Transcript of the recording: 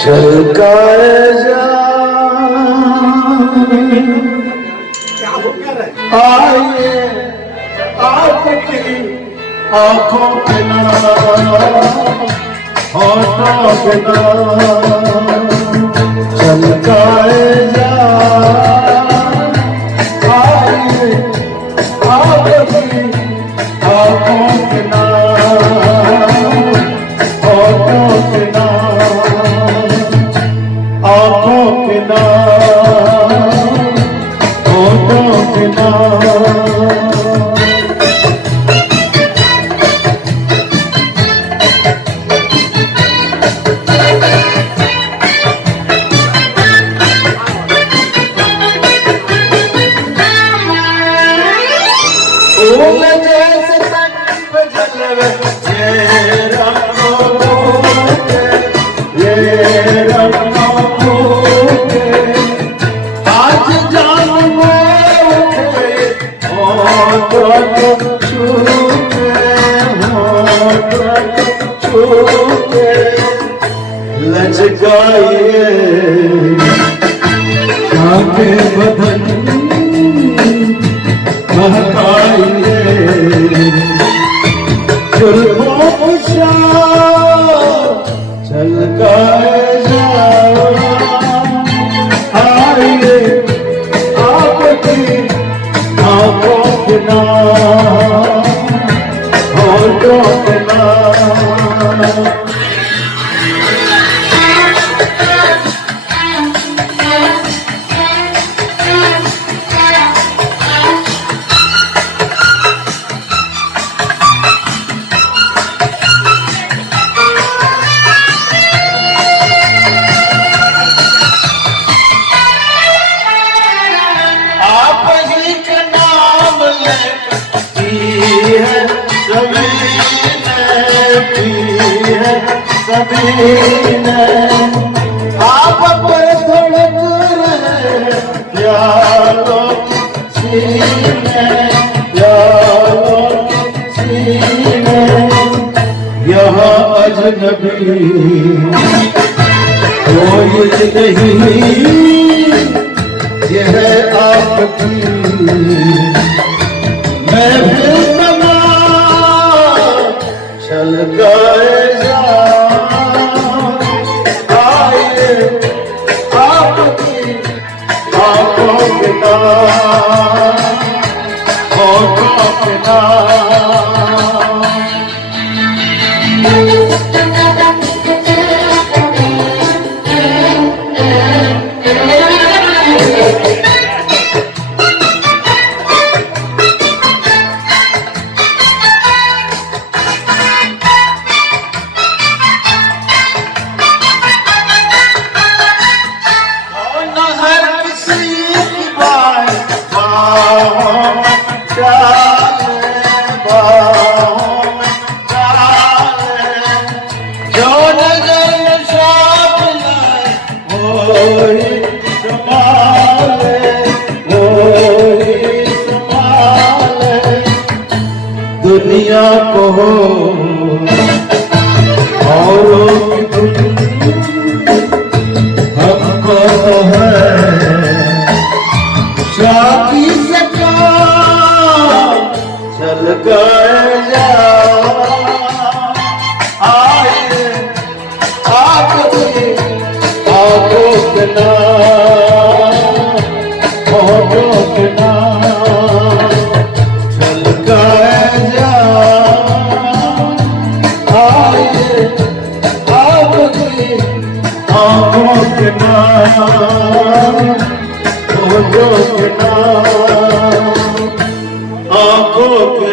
छलकाए जा क्या हो क्या रहा आइए आपकी आंखों के होठों के छलकाए जा आइए आपकी आंखों के होठों के आंखों के होठों के फूल जैसे तन पे जलवे ये रंगों के आज जान में उठे होठों को छूके लचकाइए आके बदन महकाइए जुल्फों को छलकाए जा आइए आपकी आंखों के होठों के सभी ने आप पर धड़क रहे प्यारों सीने यहाँ अजनबी कोई नहीं यह आपकी मैं फिर छलकाए जा आइए आपकी आंखों के होठों के दुनिया को औरों की हमको तो है शादी से छलकाए जा आइए आपकी आंखों के होठों के छलकाए जा आइए आपकी आंखों के होठों के आंखों के